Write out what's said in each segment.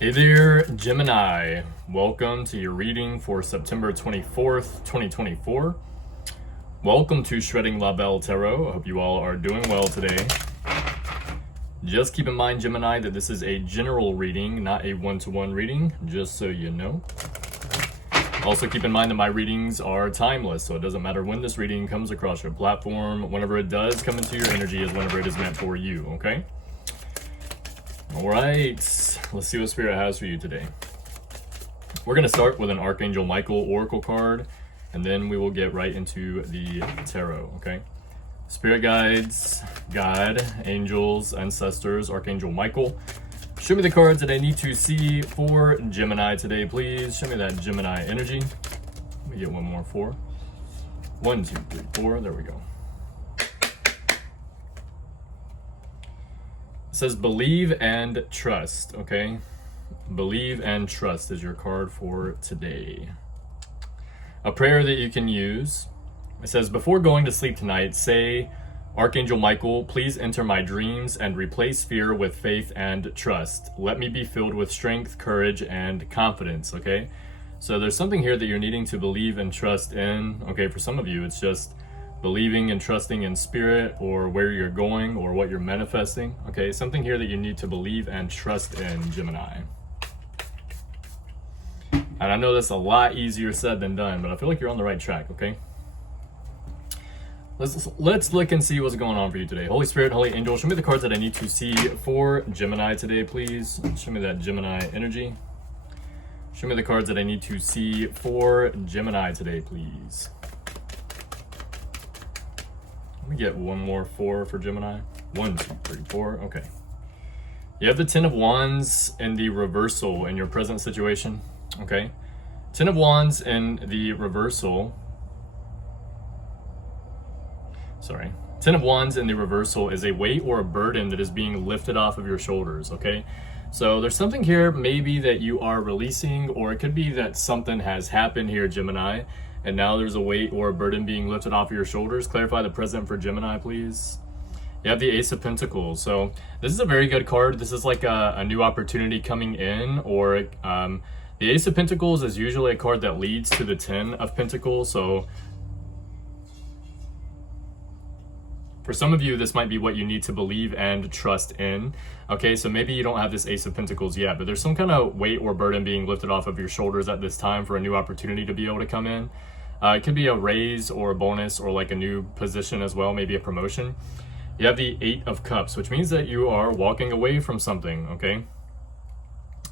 Hey there, Gemini. Welcome to your reading for September 24th, 2024. Welcome to ShreddingLaVeilTarot. I hope you all are doing well today. Just keep in mind, Gemini, that this is a general reading, not a one-to-one reading, just so you know. Also keep in mind that my readings are timeless, so it doesn't matter when this reading comes across your platform. Whenever it does come into your energy is whenever it is meant for you, okay? All right, let's see what Spirit has for you today. We're going to start with an Archangel Michael Oracle card, and then we will get right into the tarot, okay? Spirit guides, God, angels, ancestors, Archangel Michael. Show me the cards that I need to see for Gemini today, please. Show me that Gemini energy. Let me get one more, 4. 1, 2, 3, 4. There we go. It says believe and trust, okay? Believe and trust is your card for today. A prayer that you can use. It says, before going to sleep tonight, say, Archangel Michael, please enter my dreams and replace fear with faith and trust. Let me be filled with strength, courage, and confidence, okay? So there's something here that you're needing to believe and trust in. Okay, for some of you, it's just believing and trusting in spirit or where you're going or what you're manifesting. Okay, something here that you need to believe and trust in, Gemini. And I know that's a lot easier said than done, but I feel like you're on the right track, okay? Let's look and see what's going on for you today. Holy Spirit, Holy Angel, show me the cards that I need to see for Gemini today, please. Show me that Gemini energy. Show me the cards that I need to see for Gemini today, please. Let me get one more 4 for Gemini. 1, 2, 3, 4. Okay. You have the 10 of Wands in the reversal in your present situation. Okay. 10 of Wands in the reversal. Sorry. 10 of Wands in the reversal is a weight or a burden that is being lifted off of your shoulders. Okay. So there's something here maybe that you are releasing, or it could be that something has happened here, Gemini, and now there's a weight or a burden being lifted off of your shoulders. Clarify the present for Gemini, please. You have the Ace of Pentacles. So this is a very good card. This is like a new opportunity coming in, or the Ace of Pentacles is usually a card that leads to the 10 of Pentacles. So for some of you, this might be what you need to believe and trust in. Okay, so maybe you don't have this Ace of Pentacles yet, but there's some kind of weight or burden being lifted off of your shoulders at this time for a new opportunity to be able to come in. It could be a raise or a bonus or like a new position as well, maybe a promotion. You have the 8 of Cups, which means that you are walking away from something, okay?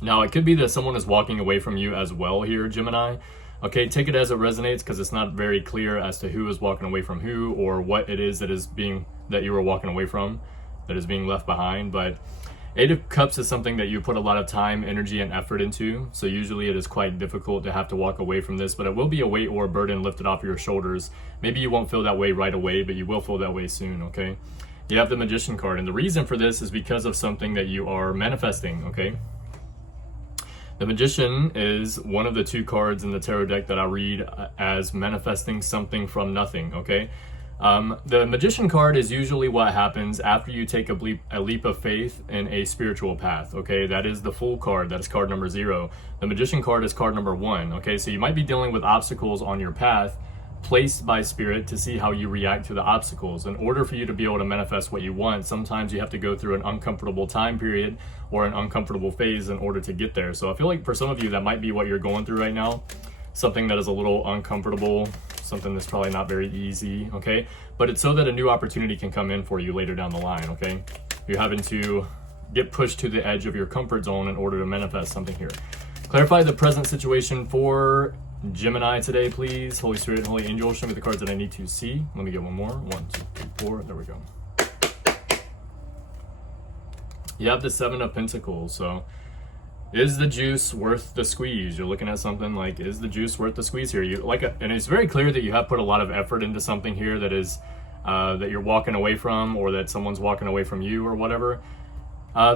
Now, it could be that someone is walking away from you as well here, Gemini. Okay, take it as it resonates, because it's not very clear as to who is walking away from who or what it is that you were walking away from, that is being left behind. But 8 of Cups is something that you put a lot of time, energy, and effort into. So usually it is quite difficult to have to walk away from this, but it will be a weight or a burden lifted off your shoulders. Maybe you won't feel that way right away, but you will feel that way soon, okay? You have the Magician card, and the reason for this is because of something that you are manifesting, okay? The Magician is one of the 2 cards in the tarot deck that I read as manifesting something from nothing, okay? The Magician card is usually what happens after you take a leap of faith in a spiritual path, okay? That is the Fool card. That is card number 0. The Magician card is card number 1, okay? So you might be dealing with obstacles on your path placed by Spirit to see how you react to the obstacles. In order for you to be able to manifest what you want, sometimes you have to go through an uncomfortable time period or an uncomfortable phase in order to get there. So I feel like for some of you, that might be what you're going through right now. Something that is a little uncomfortable, something that's probably not very easy, okay? But it's so that a new opportunity can come in for you later down the line, okay? You're having to get pushed to the edge of your comfort zone in order to manifest something here. Clarify the present situation for Gemini today, please. Holy Spirit and Holy Angel, show me the cards that I need to see. Let me get one more. 1, 2, 3, 4. There we go. You have the 7 of Pentacles. So is the juice worth the squeeze? You're looking at something like, is the juice worth the squeeze here? And it's very clear that you have put a lot of effort into something here that is that you're walking away from, or that someone's walking away from you, or whatever.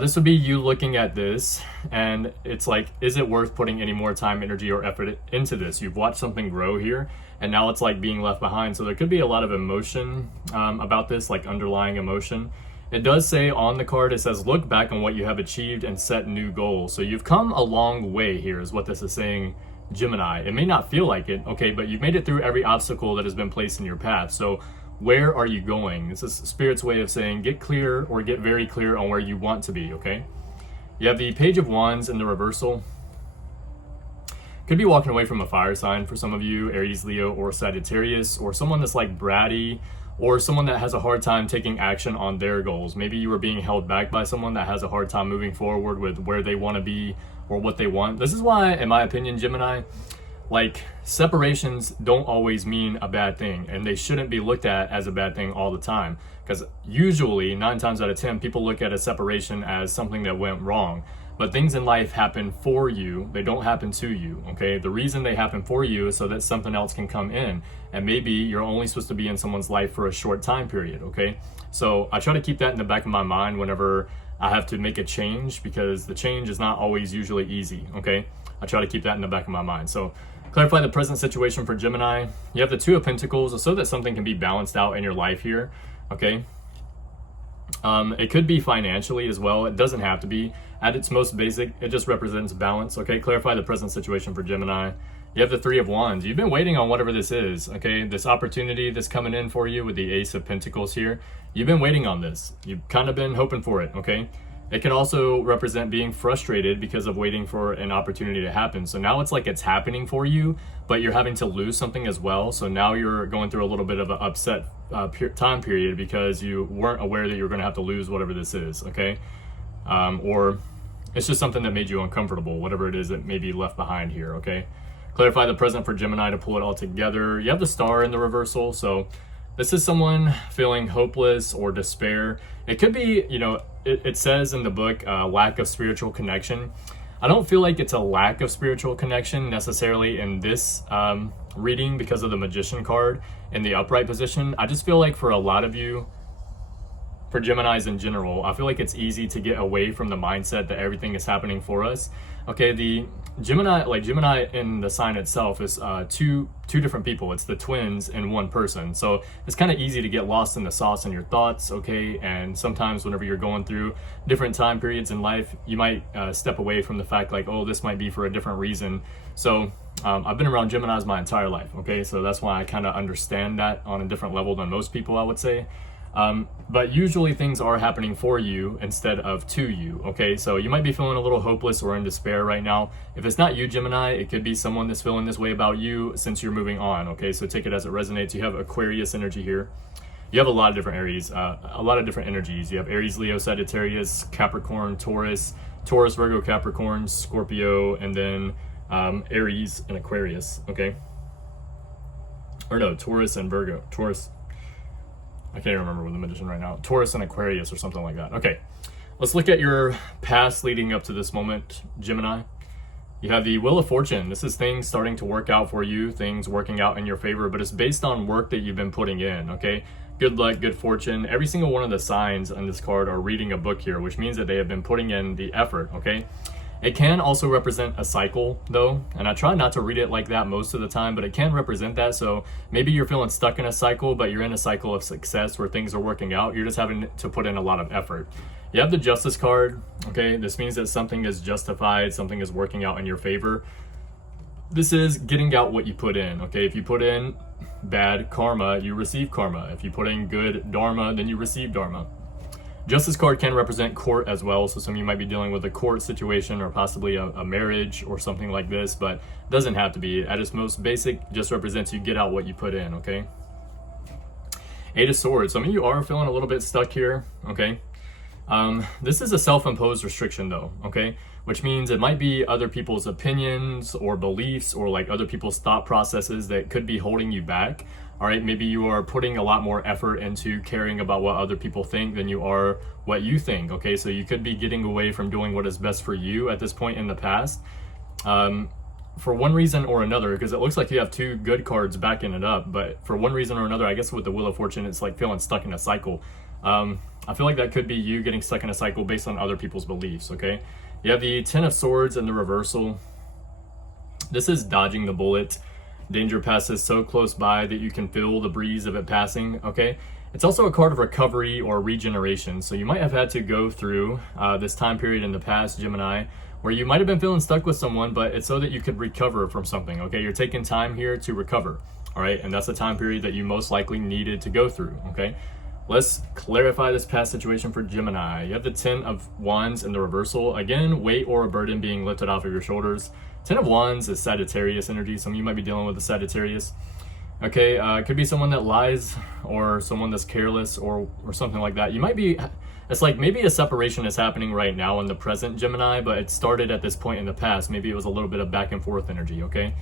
This would be you looking at this, and it's like, is it worth putting any more time, energy, or effort into this? You've watched something grow here, and now it's like being left behind. So there could be a lot of emotion about this, like underlying emotion. It does say on the card, it says, look back on what you have achieved and set new goals. So you've come a long way here is what this is saying, Gemini. It may not feel like it, okay, but you've made it through every obstacle that has been placed in your path. So where are you going? This is Spirit's way of saying get clear or get very clear on where you want to be, okay? You have the Page of Wands in the reversal. Could be walking away from a fire sign for some of you, Aries, Leo, or Sagittarius, or someone that's like bratty, or someone that has a hard time taking action on their goals. Maybe you are being held back by someone that has a hard time moving forward with where they want to be or what they want. This is why, in my opinion, Gemini, like separations don't always mean a bad thing, and they shouldn't be looked at as a bad thing all the time. Because usually 9 times out of 10, people look at a separation as something that went wrong. But things in life happen for you, they don't happen to you, okay? The reason they happen for you is so that something else can come in. And maybe you're only supposed to be in someone's life for a short time period, okay? So I try to keep that in the back of my mind whenever I have to make a change, because the change is not always usually easy, okay? I try to keep that in the back of my mind. So clarify the present situation for Gemini. You have the Two of Pentacles, so that something can be balanced out in your life here, okay? It could be financially as well. It doesn't have to be. At its most basic, it just represents balance, okay? Clarify the present situation for Gemini. You have the Three of Wands. You've been waiting on whatever this is, okay? This opportunity that's coming in for you with the Ace of Pentacles here. You've been waiting on this. You've kind of been hoping for it, okay? It can also represent being frustrated because of waiting for an opportunity to happen. So now it's like it's happening for you, but you're having to lose something as well. So now you're going through a little bit of an upset time period because you weren't aware that you were going to have to lose whatever this is, okay? Or it's just something that made you uncomfortable, whatever it is that may be left behind here, okay? Clarify the present for Gemini to pull it all together. You have the Star in the reversal, so this is someone feeling hopeless or despair. It could be, you know, it says in the book, lack of spiritual connection. I don't feel like it's a lack of spiritual connection necessarily in this reading because of the Magician card in the upright position. I just feel like for a lot of you, for Geminis in general, I feel like it's easy to get away from the mindset that everything is happening for us. Okay, the Gemini, like Gemini in the sign itself is two different people. It's the twins in one person. So it's kind of easy to get lost in the sauce in your thoughts, okay? And sometimes whenever you're going through different time periods in life, you might step away from the fact like, oh, this might be for a different reason. So I've been around Geminis my entire life, okay? So that's why I kind of understand that on a different level than most people, I would say. But usually things are happening for you instead of to you, okay? So you might be feeling a little hopeless or in despair right now. If it's not you, Gemini, it could be someone that's feeling this way about you since you're moving on, okay? So take it as it resonates. You have Aquarius energy here. You have a lot of different Aries, a lot of different energies. You have Aries, Leo, Sagittarius, Capricorn, Taurus, Virgo, Capricorn, Scorpio, and then Aries and Aquarius, okay? Or no, Taurus and Virgo. I can't even remember with the Magician right now. Taurus and Aquarius or something like that. Okay, let's look at your past leading up to this moment, Gemini. You have the Wheel of Fortune. This is things starting to work out for you, things working out in your favor, but it's based on work that you've been putting in, okay? Good luck, good fortune. Every single one of the signs on this card are reading a book here, which means that they have been putting in the effort, okay? It can also represent a cycle though, and I try not to read it like that most of the time, but it can represent that. So maybe you're feeling stuck in a cycle, but you're in a cycle of success where things are working out. You're just having to put in a lot of effort. You have the Justice card, okay? This means that something is justified, something is working out in your favor. This is getting out what you put in, okay? If you put in bad karma, you receive karma. If you put in good dharma, then you receive dharma. Justice card can represent court as well, so some of you might be dealing with a court situation or possibly a marriage or something like this, but doesn't have to be. At its most basic, just represents you get out what you put in, okay? Eight of Swords. Some of you are feeling a little bit stuck here, okay? This is a self-imposed restriction though, okay? Which means it might be other people's opinions or beliefs or like other people's thought processes that could be holding you back. All right, maybe you are putting a lot more effort into caring about what other people think than you are what you think, okay? So you could be getting away from doing what is best for you at this point in the past for one reason or another, because it looks like you have two good cards backing it up, but for one reason or another, I guess with the Wheel of Fortune, it's like feeling stuck in a cycle. I feel like that could be you getting stuck in a cycle based on other people's beliefs, okay? You have the Ten of Swords in the reversal. This is dodging the bullet. Danger passes so close by that you can feel the breeze of it passing, okay? It's also a card of recovery or regeneration. So you might have had to go through this time period in the past, Gemini, where you might have been feeling stuck with someone, but it's so that you could recover from something, okay? You're taking time here to recover, all right? And that's the time period that you most likely needed to go through, okay? Let's clarify this past situation for Gemini. You have the 10 of Wands in the reversal. Again, weight or a burden being lifted off of your shoulders. 10 of Wands is Sagittarius energy. Some of you might be dealing with the Sagittarius. Okay, it could be someone that lies or someone that's careless or something like that. You might be, it's like maybe a separation is happening right now in the present, Gemini, but it started at this point in the past. Maybe it was a little bit of back and forth energy, okay?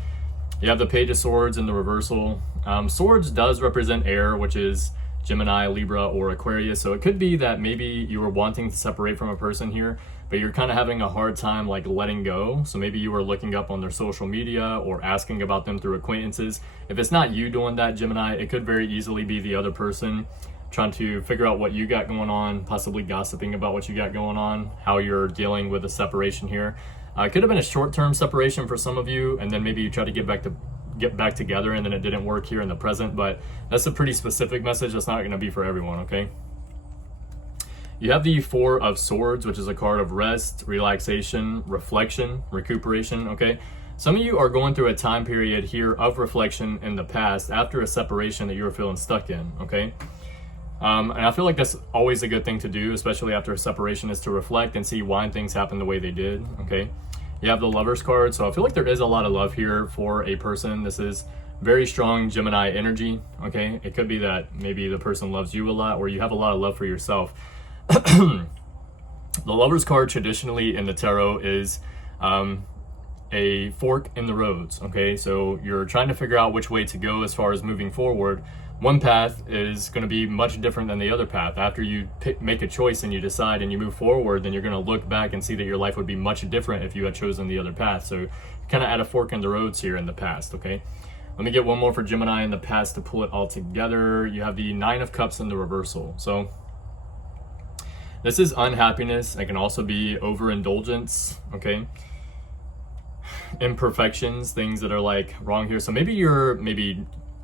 You have the Page of Swords in the reversal. Swords does represent air, which is Gemini, Libra, or Aquarius. So it could be that maybe you were wanting to separate from a person here, but you're kind of having a hard time like letting go. So maybe you were looking up on their social media or asking about them through acquaintances. If it's not you doing that, Gemini, it could very easily be the other person trying to figure out what you got going on, possibly gossiping about what you got going on, how you're dealing with a separation here. It could have been a short-term separation for some of you, and then maybe you try to get back together and then it didn't work here in the present, but that's a pretty specific message. That's not going to be for everyone, okay? You have the 4 of Swords, which is a card of rest, relaxation, reflection, recuperation, okay? Some of you are going through a time period here of reflection in the past after a separation that you were feeling stuck in, okay? And I feel like that's always a good thing to do, especially after a separation, is to reflect and see why things happen the way they did, okay? You have the Lovers card, so I feel like there is a lot of love here for a person. This is very strong Gemini energy, okay? It could be that maybe the person loves you a lot or you have a lot of love for yourself. The Lovers card traditionally in the tarot is a fork in the roads, okay? So you're trying to figure out which way to go as far as moving forward. One path is going to be much different than the other path. After you make a choice and you decide and you move forward, then you're going to look back and see that your life would be much different if you had chosen the other path. So you're kind of at a fork in the roads here in the past, okay? Let me get one more for Gemini in the past to pull it all together. You have the 9 of Cups in the reversal. So this is unhappiness. It can also be overindulgence, okay? Imperfections, things that are like wrong here. So maybe you're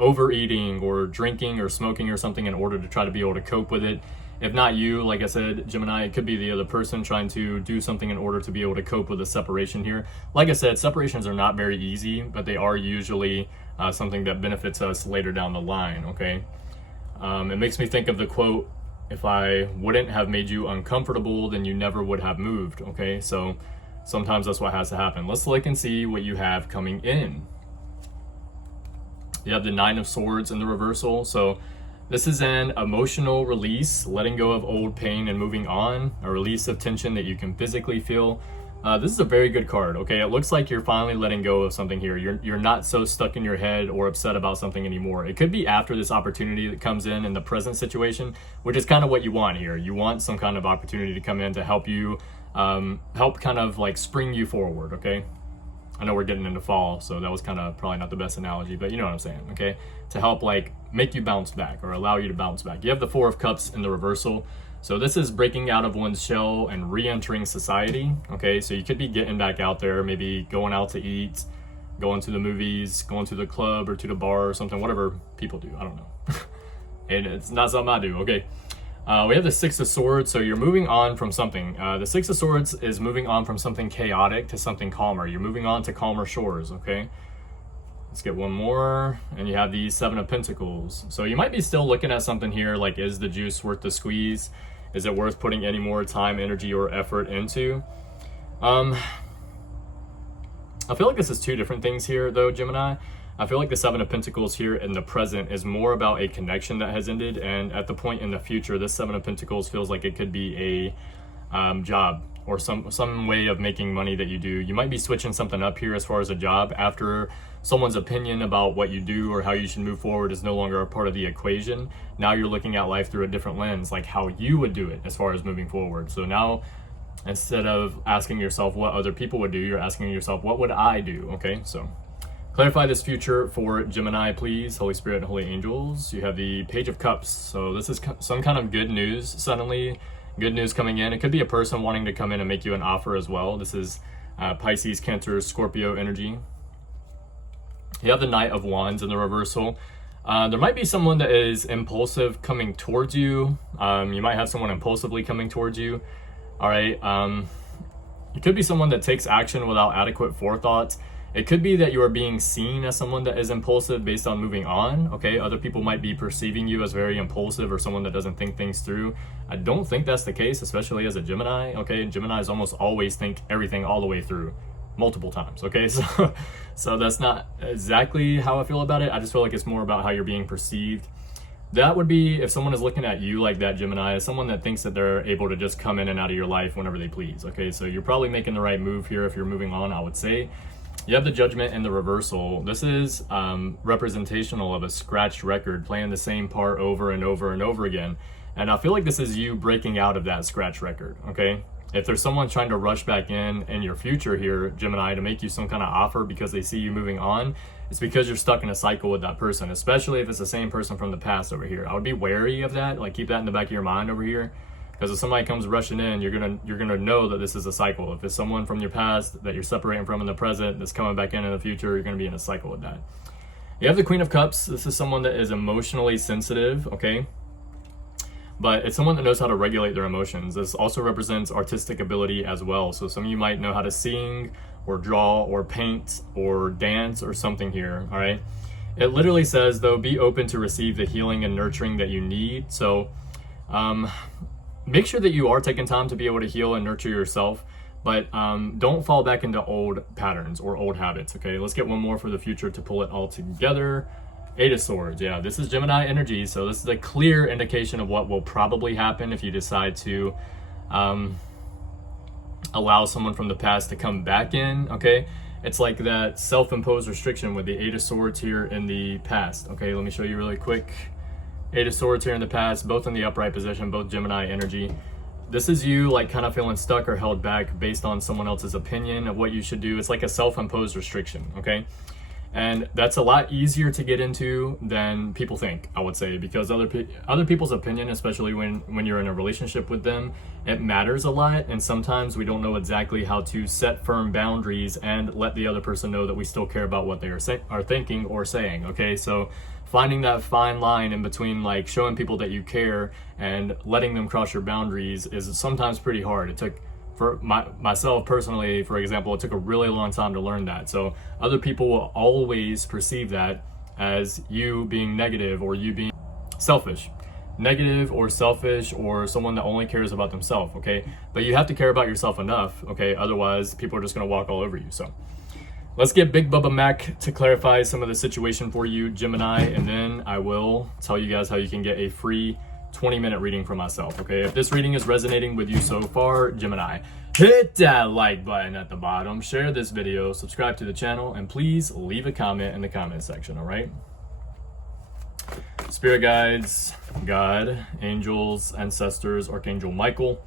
overeating or drinking or smoking or something in order to try to be able to cope with it. If not you, like I said, Gemini, it could be the other person trying to do something in order to be able to cope with a separation here. Like I said, separations are not very easy, but they are usually something that benefits us later down the line, okay? It makes me think of the quote, if I wouldn't have made you uncomfortable, then you never would have moved, okay? So sometimes that's what has to happen. Let's look and see what you have coming in. You have the 9 of Swords in the reversal. So this is an emotional release, letting go of old pain and moving on, a release of tension that you can physically feel. This is a very good card, okay? It looks like you're finally letting go of something here. You're not so stuck in your head or upset about something anymore. It could be after this opportunity that comes in the present situation, which is kind of what you want here. You want some kind of opportunity to come in to help you, help kind of like spring you forward, okay? I know we're getting into fall, so that was kind of probably not the best analogy, but you know what I'm saying, okay? To help like make you bounce back or allow you to bounce back. You have the 4 of Cups in the reversal. So this is breaking out of one's shell and re-entering society, okay? So you could be getting back out there, maybe going out to eat, going to the movies, going to the club or to the bar or something, whatever people do, I don't know. And it's not something I do, okay? We have the 6 of Swords, so you're moving on from something. The 6 of Swords is moving on from something chaotic to something calmer. You're moving on to calmer shores, okay? Let's get one more, and you have the 7 of Pentacles. So you might be still looking at something here, like is the juice worth the squeeze? Is it worth putting any more time, energy, or effort into? I feel like this is 2 different things here, though, Gemini. I feel like the 7 of Pentacles here in the present is more about a connection that has ended, and at the point in the future, this 7 of Pentacles feels like it could be a job or some way of making money that you do. You might be switching something up here as far as a job after someone's opinion about what you do or how you should move forward is no longer a part of the equation. Now you're looking at life through a different lens, like how you would do it as far as moving forward. So now, instead of asking yourself what other people would do, you're asking yourself, what would I do? Okay, so clarify this future for Gemini, please. Holy Spirit and Holy Angels. You have the Page of Cups. So this is some kind of good news suddenly. Good news coming in. It could be a person wanting to come in and make you an offer as well. This is Pisces, Cancer, Scorpio energy. You have the Knight of Wands in the reversal. There might be someone that is impulsive coming towards you. You might have someone impulsively coming towards you. All right. It could be someone that takes action without adequate forethought. It could be that you are being seen as someone that is impulsive based on moving on, okay? Other people might be perceiving you as very impulsive or someone that doesn't think things through. I don't think that's the case, especially as a Gemini, okay? Geminis almost always think everything all the way through, multiple times, okay? So that's not exactly how I feel about it. I just feel like it's more about how you're being perceived. That would be if someone is looking at you like that, Gemini, as someone that thinks that they're able to just come in and out of your life whenever they please, okay? So you're probably making the right move here if you're moving on, I would say. You have the Judgment and the reversal. This is representational of a scratched record, playing the same part over and over and over again. And I feel like this is you breaking out of that scratch record, okay? If there's someone trying to rush back in your future here, Gemini, to make you some kind of offer because they see you moving on, it's because you're stuck in a cycle with that person, especially if it's the same person from the past over here. I would be wary of that, like keep that in the back of your mind over here. Because if somebody comes rushing in, you're gonna know that this is a cycle. If it's someone from your past that you're separating from in the present that's coming back in the future, you're gonna be in a cycle with that. You have the Queen of Cups. This is someone that is emotionally sensitive, okay? But it's someone that knows how to regulate their emotions. This also represents artistic ability as well. So some of you might know how to sing or draw or paint or dance or something here, all right? It literally says, though, be open to receive the healing and nurturing that you need. So, make sure that you are taking time to be able to heal and nurture yourself, but don't fall back into old patterns or old habits, okay? Let's get one more for the future to pull it all together. Eight of Swords, yeah, this is Gemini energy, so this is a clear indication of what will probably happen if you decide to allow someone from the past to come back in, okay? It's like that self-imposed restriction with the Eight of Swords here in the past, okay? Let me show you really quick. Eight of Swords here in the past, both in the upright position, both Gemini energy. This is you like kind of feeling stuck or held back based on someone else's opinion of what you should do. It's like a self-imposed restriction, okay? And that's a lot easier to get into than people think, I would say, because other people's opinion, especially when you're in a relationship with them, it matters a lot. And sometimes we don't know exactly how to set firm boundaries and let the other person know that we still care about what they are thinking or saying, okay? So finding that fine line in between like showing people that you care and letting them cross your boundaries is sometimes pretty hard. It took, for myself personally, for example, it took a really long time to learn that. So other people will always perceive that as you being negative or you being selfish. Negative or selfish or someone that only cares about themselves, okay? But you have to care about yourself enough, okay? Otherwise, people are just gonna walk all over you, so. Let's get Big Bubba Mac to clarify some of the situation for you, Gemini, and then I will tell you guys how you can get a free 20-minute reading from myself, okay? If this reading is resonating with you so far, Gemini, hit that like button at the bottom, share this video, subscribe to the channel, and please leave a comment in the comment section, all right? Spirit guides, God, angels, ancestors, Archangel Michael,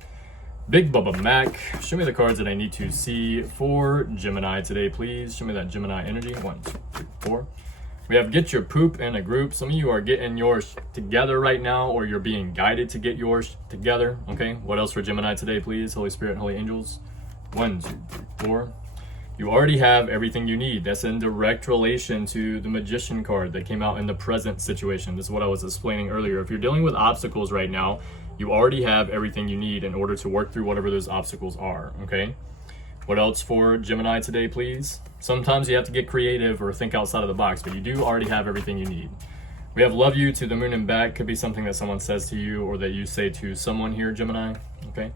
Big Bubba Mac, show me the cards that I need to see for Gemini today, please. Show me that Gemini energy. 1, 2, 3, 4. We have get your poop in a group. Some of you are getting yours together right now, or you're being guided to get yours together. Okay, what else for Gemini today, please? Holy Spirit, Holy Angels. 1, 2, 3, 4. You already have everything you need. That's in direct relation to the Magician card that came out in the present situation. This is what I was explaining earlier. If you're dealing with obstacles right now, you already have everything you need in order to work through whatever those obstacles are, okay? What else for Gemini today, please? Sometimes you have to get creative or think outside of the box, but you do already have everything you need. We have love you to the moon and back. Could be something that someone says to you or that you say to someone here, Gemini, okay?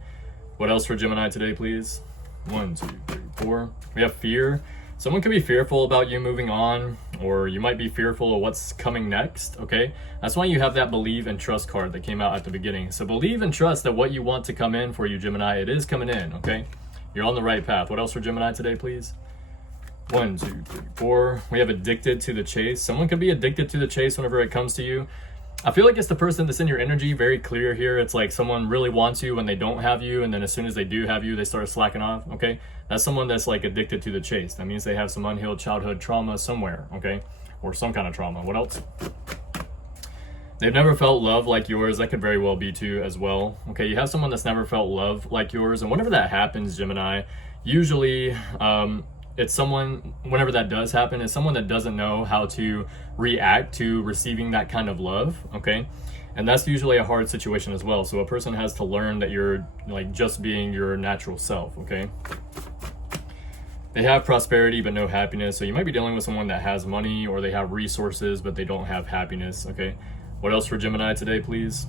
What else for Gemini today, please? 1, 2, 3, 4. We have fear. Someone could be fearful about you moving on, or you might be fearful of what's coming next, okay? That's why you have that believe and trust card that came out at the beginning. So believe and trust that what you want to come in for you, Gemini, it is coming in, okay? You're on the right path. What else for Gemini today, please? 1, 2, 3, 4. We have addicted to the chase. Someone could be addicted to the chase whenever it comes to you. I feel like it's the person that's in your energy, very clear here. It's like someone really wants you when they don't have you, and then as soon as they do have you, they start slacking off, okay? That's someone that's like addicted to the chase. That means they have some unhealed childhood trauma somewhere, okay? Or some kind of trauma. What else? They've never felt love like yours. That could very well be too as well, okay? You have someone that's never felt love like yours, and whenever that happens, Gemini, usually it's someone, whenever that does happen, it's someone that doesn't know how to react to receiving that kind of love, okay? And that's usually a hard situation as well. So a person has to learn that you're like just being your natural self, okay? They have prosperity but no happiness. So you might be dealing with someone that has money, or they have resources but they don't have happiness, okay? What else for Gemini today, please?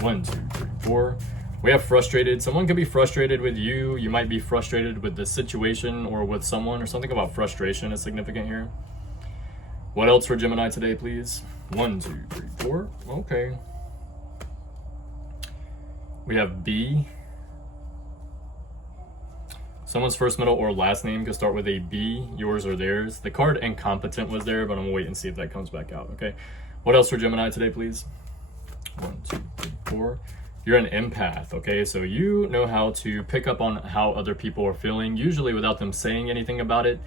1, 2, 3, 4. We have frustrated. Someone could be frustrated with you. You might be frustrated with the situation or with someone, or something about frustration is significant here. What else for Gemini today, please? 1, 2, 3, 4. Okay. We have B. Someone's first, middle, or last name could start with a B, yours or theirs. The card incompetent was there, but I'm gonna wait and see if that comes back out, okay? What else for Gemini today, please? 1, 2, 3, 4. You're an empath, okay? So you know how to pick up on how other people are feeling, usually without them saying anything about it,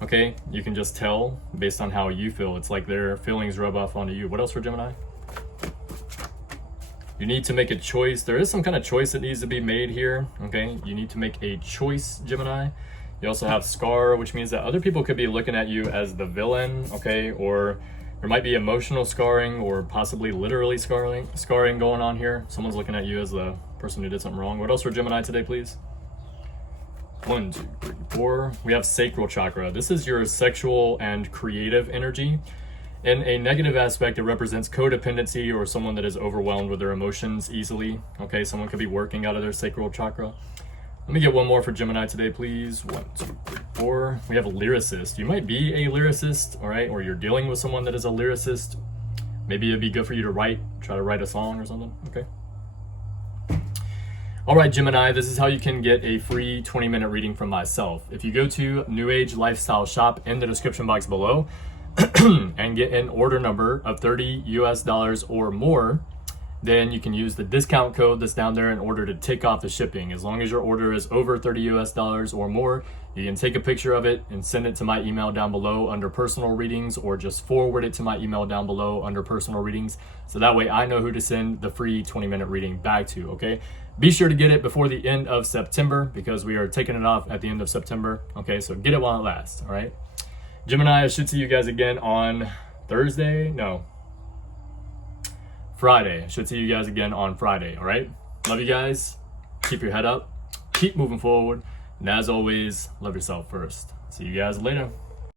okay? You can just tell based on how you feel. It's like their feelings rub off onto you. What else for Gemini? You need to make a choice. There is some kind of choice that needs to be made here, okay? You need to make a choice, Gemini. You also have Scar, which means that other people could be looking at you as the villain, okay? Or there might be emotional scarring, or possibly literally scarring going on here. Someone's looking at you as the person who did something wrong. What else for Gemini today, please? 1, 2, 3, 4. We have sacral chakra. This is your sexual and creative energy. In a negative aspect, it represents codependency, or someone that is overwhelmed with their emotions easily. Okay, someone could be working out of their sacral chakra. Let me get one more for Gemini today, please. 1, 2, 3, 4. We have a lyricist. You might be a lyricist, all right? Or you're dealing with someone that is a lyricist. Maybe it'd be good for you to try to write a song or something, okay? All right, Gemini, this is how you can get a free 20-minute reading from myself. If you go to New Age Lifestyle Shop in the description box below and get an order number of $30 US or more, then you can use the discount code that's down there in order to take off the shipping. As long as your order is over $30 US or more, you can take a picture of it and send it to my email down below under personal readings, or just forward it to my email down below under personal readings. So that way I know who to send the free 20-minute reading back to, okay? Be sure to get it before the end of September, because we are taking it off at the end of September, okay? So get it while it lasts, all right? Gemini, I should see you guys again on Thursday? No. Friday. I should see you guys again on Friday, all right? Love you guys. Keep your head up. Keep moving forward. And as always, love yourself first. See you guys later.